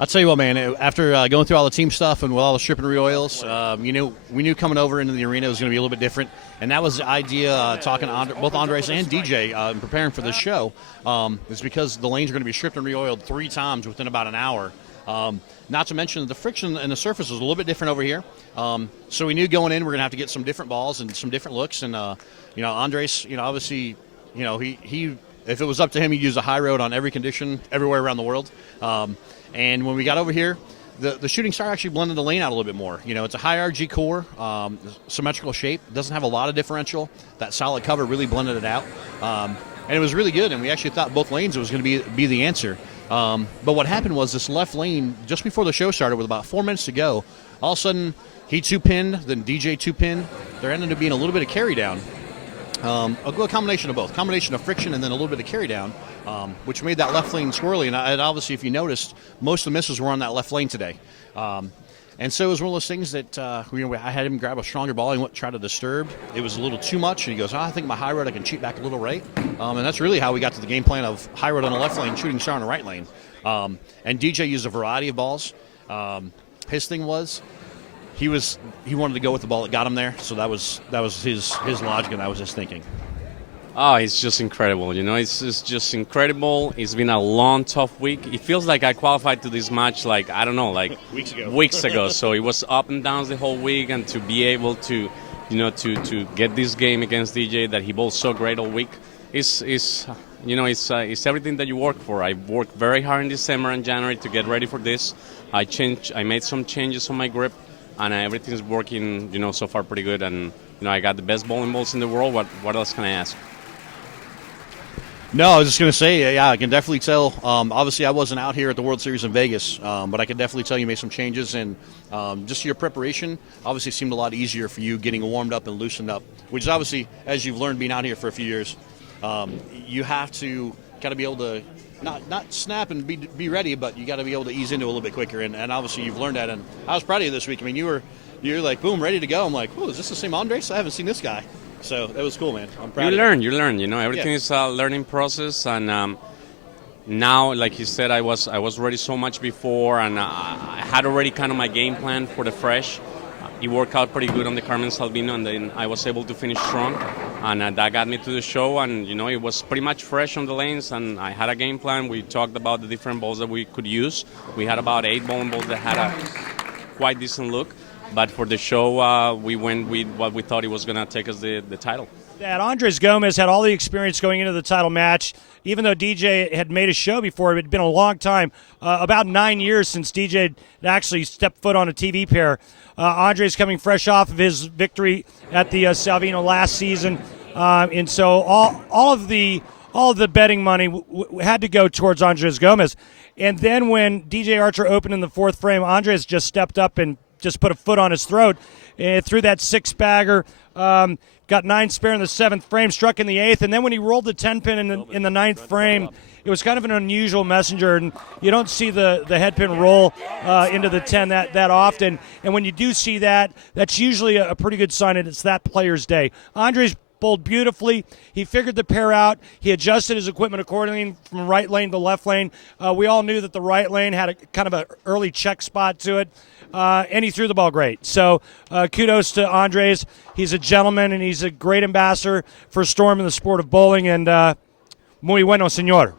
I'll tell you what, man. After going through all the team stuff and with all the strip and re-oils, we knew coming over into the arena was going to be a little bit different, and that was the idea. Talking to both Andres and DJ and preparing for this show is because the lanes are going to be stripped and re-oiled 3 times within about an hour. Not to mention the friction and the surface was a little bit different over here. So we knew going in we're going to have to get some different balls and some different looks. And Andres, obviously, he if it was up to him, he'd use a high road on every condition everywhere around the world. And when we got over here, the shooting star actually blended the lane out a little bit more. It's a high RG core, symmetrical shape, doesn't have a lot of differential. That solid cover really blended it out. And it was really good, and we actually thought both lanes was going to be the answer. But what happened was this left lane, just before the show started with about 4 minutes to go, all of a sudden he 2-pinned, then DJ 2-pinned. There ended up being a little bit of carry down. A combination of both. Combination of friction and then a little bit of carry down, which made that left lane squirrely. And obviously, if you noticed, most of the misses were on that left lane today. And so it was one of those things that I had him grab a stronger ball and try to disturb. It was a little too much, and he goes, I think my high road I can cheat back a little right. And that's really how we got to the game plan of high road on the left lane, shooting star on the right lane. And DJ used a variety of balls. His thing was he wanted to go with the ball that got him there, so that was his logic, and that was his thinking. Oh, it's just incredible. It's just incredible. It's been a long, tough week. It feels like I qualified to this match weeks ago. So it was up and downs the whole week, and to be able to get this game against DJ that he bowled so great all week is everything that you work for. I worked very hard in December and January to get ready for this. I made some changes on my grip, and everything's working, so far pretty good. And I got the best bowling balls in the world. What else can I ask? No, I was just going to say, I can definitely tell. Obviously, I wasn't out here at the World Series in Vegas, but I can definitely tell you made some changes. And just your preparation obviously seemed a lot easier for you getting warmed up and loosened up, which is obviously, as you've learned being out here for a few years, you have to kind of be able to not snap and be ready, but you got to be able to ease into it a little bit quicker. And obviously, you've learned that. And I was proud of you this week. I mean, you're like, boom, ready to go. I'm like, is this the same Andres? I haven't seen this guy. So that was cool, man. I'm proud of you. You learn. Everything is a learning process. And now, like you said, I was ready so much before, and I had already kind of my game plan for the fresh. It worked out pretty good on the Carmen Salvino, and then I was able to finish strong. And that got me to the show, and, it was pretty much fresh on the lanes, and I had a game plan. We talked about the different balls that we could use. We had about 8 bowling balls that had a quite decent look. But for the show, we went with what we thought it was going to take us the title. That Andres Gomez had all the experience going into the title match. Even though DJ had made a show before, it had been a long time, about 9 years since DJ had actually stepped foot on a TV pair. Andres coming fresh off of his victory at the Salvino last season. And so all of the betting money had to go towards Andres Gomez. And then when DJ Archer opened in the 4th frame, Andres just stepped up and just put a foot on his throat, threw that 6-bagger, got 9 spare in the 7th frame, struck in the 8th, and then when he rolled the 10-pin in the 9th frame, it was kind of an unusual messenger, and you don't see the head pin roll into the 10 that often, and when you do see that, that's usually a pretty good sign that it's that player's day. Andres bowled beautifully. He figured the pair out. He adjusted his equipment accordingly from right lane to left lane. We all knew that the right lane had a kind of an early check spot to it. And he threw the ball great. So kudos to Andres. He's a gentleman, and he's a great ambassador for Storm in the sport of bowling. And muy bueno, señor.